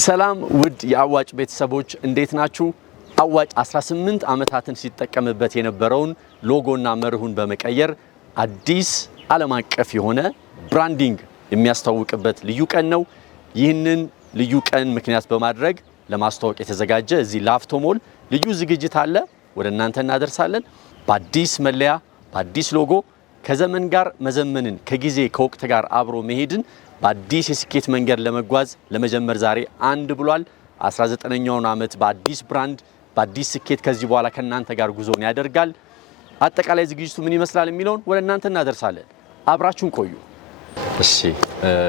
ሰላም ውድ የአዋጭ ቤተሰቦች እንዴት ናችሁ? አዋጭ 18 ዓመታትን ሲጠቀምበት የነበረውን ሎጎና መርሁን በመቀየር አዲስ ዓለም አቀፍ የሆነ ብራንዲንግ የሚያስተዋውቅበት ልዩ ቀን ነው። ይህንን ልዩ ቀን ምክንያት በማድረግ ለማስተዋወቅ የተዘጋጀ እዚህ ላፍቶ ሞል ልዩ ዝግጅት አለ። ወደ እናንተ እናደርሳለን። በአዲስ መለያ፣ በአዲስ ሎጎ ከዘመን ጋር መዘመንን ከጊዜ ከወቅት ጋር አብሮ መሄድን በአዲስ የስኬት መንገድ ለመጓዝ ለመጀመር ዛሬ አንድ ብሏል። 19ኛውን ዓመት በአዲስ ብራንድ በአዲስ ስኬት ከዚህ በኋላ ከናንተ ጋር ጉዞን ያደርጋል። አጠቃላይ ዝግጅቱ ምን ይመስላል የሚለውን ወደ እናንተ እናደርሳለን። አብራችሁን ቆዩ። እሺ፣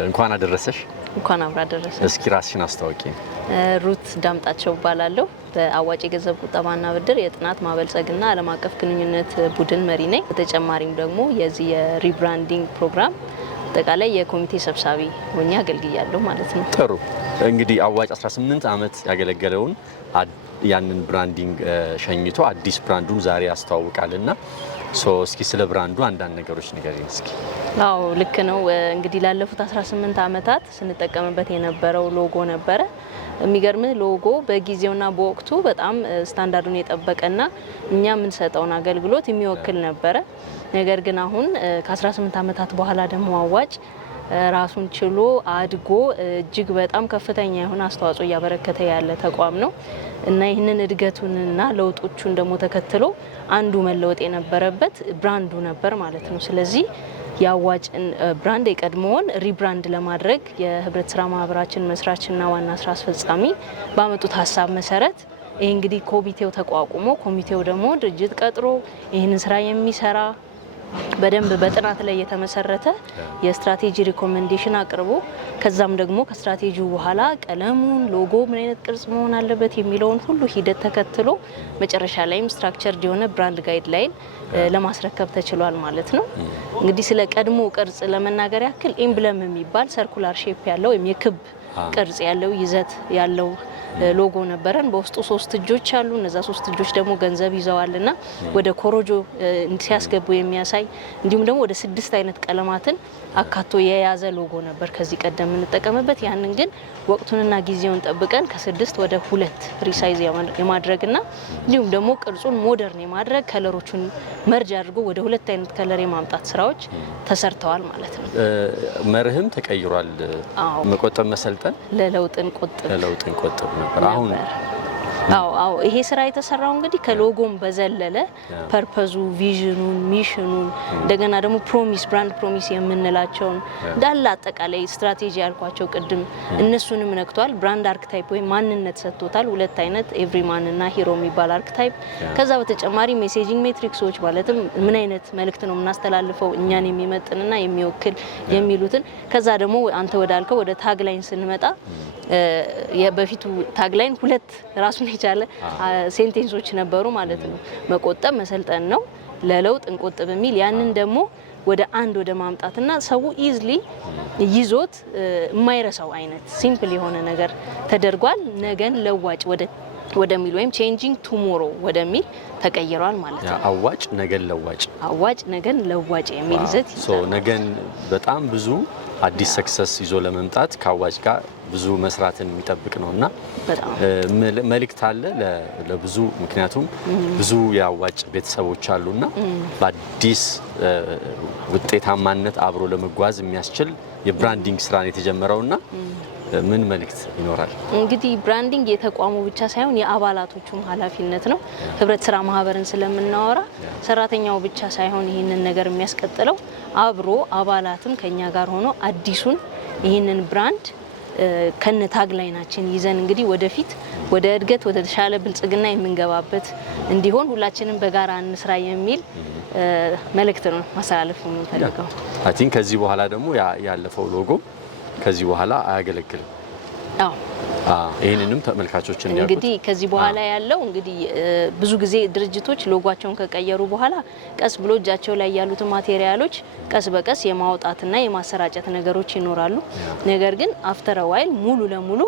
እንኳን አደረሰሽ። እንኳን አብራ አደረሰ። እስኪ ራስሽን አስተዋውቂ። ሩት ዳምጣቸው እባላለሁ። በአዋጭ የገንዘብ ቁጠባና ብድር የጥናት ማበልጸግና ዓለም አቀፍ ግንኙነት ቡድን መሪ ነኝ። በተጨማሪም ደግሞ የዚህ የሪብራንዲንግ ፕሮግራም አጠቃላይ የኮሚቴ ሰብሳቢ ሆኜ አገልግያለሁ ማለት ነው። ጥሩ። እንግዲህ አዋጭ 18 ዓመት ያገለገለውን ያንን ብራንዲንግ ሸኝቶ አዲስ ብራንዱን ዛሬ ያስተዋውቃልና እስኪ ስለ ብራንዱ አንዳንድ ነገሮች ንገሪኝ እስኪ። አዎ ልክ ነው። እንግዲህ ላለፉት 18 ዓመታት ስንጠቀምበት የነበረው ሎጎ ነበረ። የሚገርም ሎጎ በጊዜውና በወቅቱ በጣም ስታንዳርዱን የጠበቀና እኛ የምንሰጠውን አገልግሎት የሚወክል ነበረ። ነገር ግን አሁን ከ18 ዓመታት በኋላ ደግሞ አዋጭ ራሱን ችሎ አድጎ እጅግ በጣም ከፍተኛ የሆነ አስተዋጽኦ እያበረከተ ያለ ተቋም ነው እና ይህንን እድገቱንና ለውጦቹን ደግሞ ተከትሎ አንዱ መለወጥ የነበረበት ብራንዱ ነበር ማለት ነው። ስለዚህ የአዋጭን ብራንድ የቀድሞውን ሪብራንድ ለማድረግ የህብረት ስራ ማህበራችን መስራችና ዋና ስራ አስፈጻሚ ባመጡት ሀሳብ መሰረት ይህ እንግዲህ ኮሚቴው ተቋቁሞ ኮሚቴው ደግሞ ድርጅት ቀጥሮ ይህንን ስራ የሚሰራ በደንብ በጥናት ላይ የተመሰረተ የስትራቴጂ ሪኮሜንዴሽን አቅርቦ ከዛም ደግሞ ከስትራቴጂው በኋላ ቀለሙን፣ ሎጎ ምን አይነት ቅርጽ መሆን አለበት የሚለውን ሁሉ ሂደት ተከትሎ መጨረሻ ላይም ስትራክቸርድ የሆነ ብራንድ ጋይድ ላይን ለማስረከብ ተችሏል ማለት ነው። እንግዲህ ስለ ቀድሞ ቅርጽ ለመናገር ያክል ኤምብለም የሚባል ሰርኩላር ሼፕ ያለው ወይም የክብ ቅርጽ ያለው ይዘት ያለው ሎጎ ነበረን። በውስጡ 3 እጆች አሉ። እነዛ 3 እጆች ደግሞ ገንዘብ ይዘዋልና ወደ ኮሮጆ ሲያስገቡ የሚያሳይ እንዲሁም ደግሞ ወደ 6 አይነት ቀለማትን አካቶ የያዘ ሎጎ ነበር ከዚህ ቀደም የምንጠቀምበት። ያንን ግን ወቅቱንና ጊዜውን ጠብቀን ከ6 ወደ 2 ሪሳይዝ የማድረግና እንዲሁም ደግሞ ቅርጹን ሞደርን የማድረግ ከለሮቹን መርጅ አድርጎ ወደ 2 አይነት ከለር የማምጣት ስራዎች ተሰርተዋል ማለት ነው። መርህም ተቀይሯል። መቆጠብ መሰልጠን ለለውጥን ቆጥብ ነበር። አሁን አዎ ይሄ ስራ የተሰራው እንግዲህ ከሎጎም በዘለለ ፐርፐዙ፣ ቪዥኑን፣ ሚሽኑን እንደገና ደግሞ ብራንድ ፕሮሚስ የምንላቸውን እንዳለ አጠቃላይ ስትራቴጂ ያልኳቸው ቅድም እነሱንም ነክቷል። ብራንድ አርክታይፕ ወይም ማንነት ሰጥቶታል። 2 አይነት ኤቭሪማን እና ሂሮ የሚባል አርክታይፕ። ከዛ በተጨማሪ ሜሴጂንግ ሜትሪክሶች ማለትም ምን አይነት መልእክት ነው የምናስተላልፈው እኛን የሚመጥንና የሚወክል የሚሉትን። ከዛ ደግሞ አንተ ወዳልከው ወደ ታግላይን ስንመጣ የበፊቱ ታግላይን 2 ራሱን የቻለ ሴንቴንሶች ነበሩ ማለት ነው። መቆጠብ መሰልጠን ነው፣ ለለውጥ እንቆጥብ የሚል ያንን ደግሞ ወደ አንድ ወደ ማምጣትና ሰው ኢዝሊ ይዞት የማይረሳው አይነት ሲምፕል የሆነ ነገር ተደርጓል። ነገን ለዋጭ ወደሚል ወይም ቼንጂንግ ቱሞሮ ወደሚል ተቀይሯል ማለት ነው። አዋጭ ነገን ለዋጭ የሚል ይዘት ይዟል። ነገን በጣም ብዙ አዲስ ሰክሰስ ይዞ ለመምጣት ከአዋጭ ጋር ብዙ መስራትን የሚጠብቅ ነውና መልእክት አለ ለብዙ። ምክንያቱም ብዙ የአዋጭ ቤተሰቦች አሉና በአዲስ ውጤታማነት አብሮ ለመጓዝ የሚያስችል የብራንዲንግ ስራን የተጀመረውና ምን መልእክት ይኖራል? እንግዲህ ብራንዲንግ የተቋሙ ብቻ ሳይሆን የአባላቶቹም ኃላፊነት ነው። ህብረት ስራ ማህበርን ስለምናወራ ሰራተኛው ብቻ ሳይሆን ይህንን ነገር የሚያስቀጥለው አብሮ አባላትም ከኛ ጋር ሆኖ አዲሱን ይህንን ብራንድ ከነ ታግላይናችን ይዘን እንግዲህ ወደፊት ወደ እድገት ወደ ተሻለ ብልጽግና የምንገባበት እንዲሆን ሁላችንም በጋራ እንስራ የሚል መልእክት ነው ማስተላለፍ የምንፈልገው። አይ ቲንክ ከዚህ በኋላ ደግሞ ያለፈው ሎጎ ከዚህ በኋላ አያገለግልም። ይህንንም ተመልካቾች እንዲያውቁት እንግዲህ ከዚህ በኋላ ያለው እንግዲህ ብዙ ጊዜ ድርጅቶች ሎጓቸውን ከቀየሩ በኋላ ቀስ ብሎ እጃቸው ላይ ያሉትን ማቴሪያሎች ቀስ በቀስ የማውጣትና የማሰራጨት ነገሮች ይኖራሉ። ነገር ግን አፍተር ዋይል ሙሉ ለሙሉ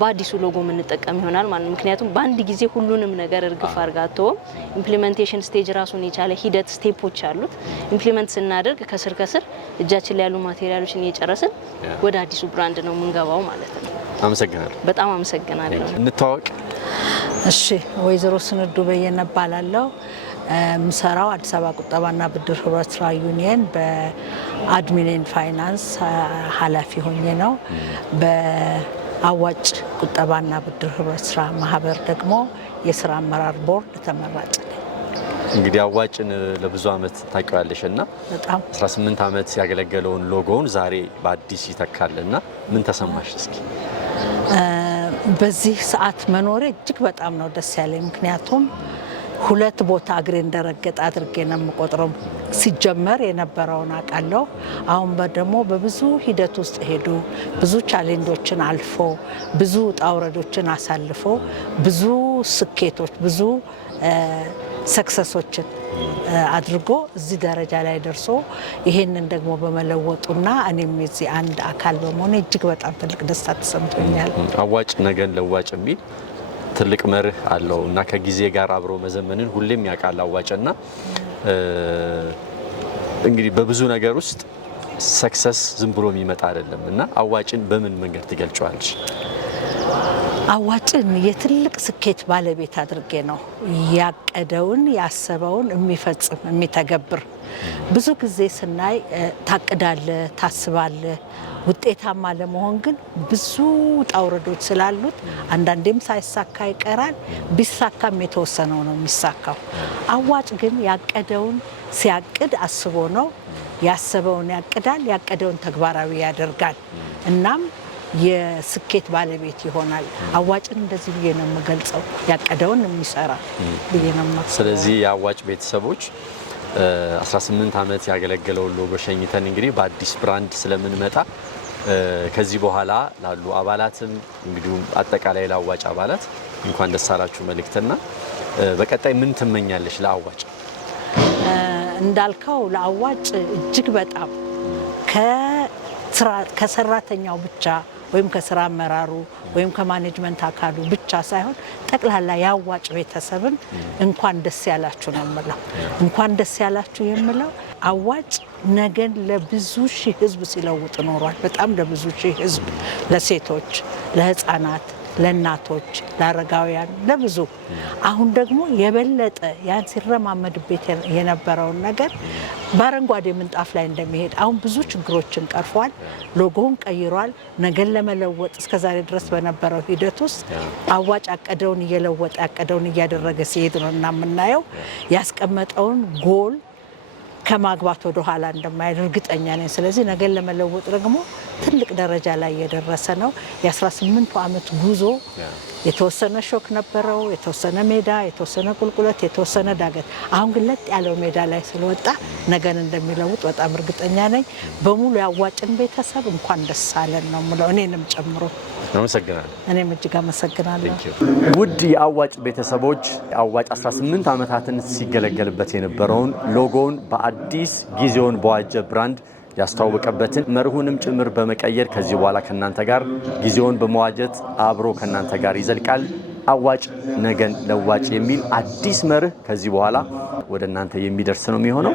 በአዲሱ ሎጎ የምንጠቀም ይሆናል ማለት ነው። ምክንያቱም በአንድ ጊዜ ሁሉንም ነገር እርግፍ አርጋቶ ኢምፕሊሜንቴሽን ስቴጅ ራሱን የቻለ ሂደት ስቴፖች አሉት። ኢምፕሊሜንት ስናደርግ ከስር እጃችን ላይ ያሉ ማቴሪያሎችን እየጨረስን ወደ አዲሱ ብራንድ ነው የምንገባው ማለት ነው። አመሰግናለሁ። በጣም አመሰግናለሁ። እንተዋወቅ። እሺ፣ ወይዘሮ ስንዱ በየነ እባላለሁ። ምሰራው አዲስ አበባ ቁጠባና ብድር ህብረት ስራ ዩኒየን በአድሚን ፋይናንስ ኃላፊ ሆኜ ነው። በአዋጭ ቁጠባና ብድር ህብረት ስራ ማህበር ደግሞ የስራ አመራር ቦርድ ተመራጭ ነኝ። እንግዲህ አዋጭን ለብዙ አመት ታውቂዋለሽ እና በጣም 18 አመት ያገለገለውን ሎጎውን ዛሬ በአዲስ ይተካልና ምን ተሰማሽ እስኪ? በዚህ ሰዓት መኖሬ እጅግ በጣም ነው ደስ ያለኝ። ምክንያቱም ሁለት ቦታ እግሬ እንደረገጠ አድርጌ ነው የምቆጥረው። ሲጀመር የነበረውን አውቃለሁ። አሁን ደግሞ በብዙ ሂደት ውስጥ ሄዱ ብዙ ቻሌንጆችን አልፎ ብዙ ውጣ ውረዶችን አሳልፎ ብዙ ስኬቶች ብዙ ሰክሰሶችን አድርጎ እዚህ ደረጃ ላይ ደርሶ ይሄንን ደግሞ በመለወጡና እኔም የዚህ አንድ አካል በመሆኔ እጅግ በጣም ትልቅ ደስታ ተሰምቶኛል። አዋጭ ነገን ለዋጭ የሚል ትልቅ መርህ አለው እና ከጊዜ ጋር አብሮ መዘመንን ሁሌም ያውቃል አዋጭና እንግዲህ በብዙ ነገር ውስጥ ሰክሰስ ዝም ብሎ የሚመጣ አይደለም እና አዋጭን በምን መንገድ ትገልጫለሽ? አዋጭን የትልቅ ስኬት ባለቤት አድርጌ ነው ያቀደውን ያሰበውን የሚፈጽም የሚተገብር። ብዙ ጊዜ ስናይ ታቅዳለ ታስባለ ውጤታማ ለመሆን ግን ብዙ ጣውረዶች ስላሉት አንዳንዴም ሳይሳካ ይቀራል። ቢሳካም የተወሰነው ነው የሚሳካው። አዋጭ ግን ያቀደውን ሲያቅድ አስቦ ነው ያሰበውን ያቅዳል፣ ያቀደውን ተግባራዊ ያደርጋል። እናም የስኬት ባለቤት ይሆናል። አዋጭን እንደዚህ ብዬ ነው የምገልጸው፣ ያቀደውን የሚሰራ ብዬ ነው የማስበው። ስለዚህ የአዋጭ ቤተሰቦች 18 ዓመት ያገለገለውን ሎጎ ሸኝተን እንግዲህ በአዲስ ብራንድ ስለምንመጣ ከዚህ በኋላ ላሉ አባላትም እንግዲህ አጠቃላይ ለአዋጭ አባላት እንኳን ደስ አላችሁ መልእክትና በቀጣይ ምን ትመኛለሽ ለአዋጭ? እንዳልከው ለአዋጭ እጅግ በጣም ከሰራተኛው ብቻ ወይም ከስራ አመራሩ ወይም ከማኔጅመንት አካሉ ብቻ ሳይሆን ጠቅላላ የአዋጭ ቤተሰብን እንኳን ደስ ያላችሁ ነው የምለው። እንኳን ደስ ያላችሁ የምለው አዋጭ ነገን ለብዙ ሺህ ህዝብ ሲለውጥ ኖሯል። በጣም ለብዙ ሺህ ህዝብ፣ ለሴቶች፣ ለህፃናት፣ ለእናቶች፣ ለአረጋውያን፣ ለብዙ አሁን ደግሞ የበለጠ ያን ሲረማመድበት የነበረውን ነገር በአረንጓዴ ምንጣፍ ላይ እንደሚሄድ አሁን ብዙ ችግሮችን ቀርፏል። ሎጎውን ቀይሯል። ነገን ለመለወጥ እስከዛሬ ድረስ በነበረው ሂደት ውስጥ አዋጭ ያቀደውን እየለወጠ ያቀደውን እያደረገ ሲሄድ ነው እና የምናየው ያስቀመጠውን ጎል ከማግባት ወደ ኋላ እንደማይል እርግጠኛ ነኝ። ስለዚህ ነገን ለመለወጥ ደግሞ ትልቅ ደረጃ ላይ የደረሰ ነው። የ18 ዓመት ጉዞ የተወሰነ ሾክ ነበረው፣ የተወሰነ ሜዳ፣ የተወሰነ ቁልቁለት፣ የተወሰነ ዳገት። አሁን ግን ለጥ ያለው ሜዳ ላይ ስለወጣ ነገን እንደሚለውጥ በጣም እርግጠኛ ነኝ። በሙሉ ያዋጭን ቤተሰብ እንኳን ደስ አለን ነው የምለው፣ እኔንም ጨምሮ። አመሰግናለሁ። እኔም እጅግ አመሰግናለሁ። ውድ የአዋጭ ቤተሰቦች አዋጭ 18 ዓመታትን ሲገለገልበት የነበረውን ሎጎውን በአዲስ ጊዜውን በዋጀ ብራንድ ያስተዋወቀበትን መርሁንም ጭምር በመቀየር ከዚህ በኋላ ከናንተ ጋር ጊዜውን በመዋጀት አብሮ ከናንተ ጋር ይዘልቃል። አዋጭ ነገን ለዋጭ የሚል አዲስ መርህ ከዚህ በኋላ ወደ እናንተ የሚደርስ ነው የሚሆነው።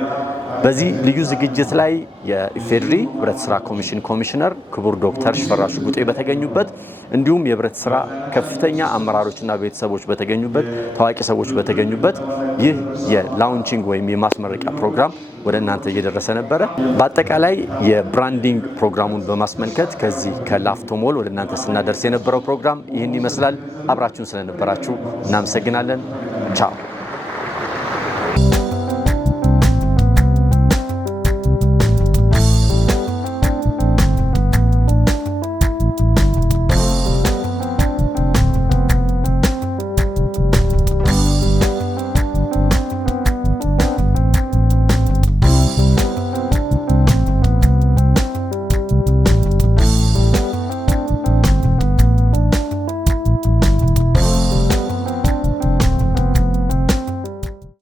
በዚህ ልዩ ዝግጅት ላይ የኢፌዴሪ ህብረት ስራ ኮሚሽን ኮሚሽነር ክቡር ዶክተር ሽፈራው ሽጉጤ በተገኙበት እንዲሁም የህብረት ስራ ከፍተኛ አመራሮችና ቤተሰቦች በተገኙበት ታዋቂ ሰዎች በተገኙበት ይህ የላውንቺንግ ወይም የማስመረቂያ ፕሮግራም ወደ እናንተ እየደረሰ ነበረ። በአጠቃላይ የብራንዲንግ ፕሮግራሙን በማስመልከት ከዚህ ከላፍቶ ሞል ወደ እናንተ ስናደርስ የነበረው ፕሮግራም ይህን ይመስላል። አብራችሁን ስለነበራችሁ እናመሰግናለን። ቻው።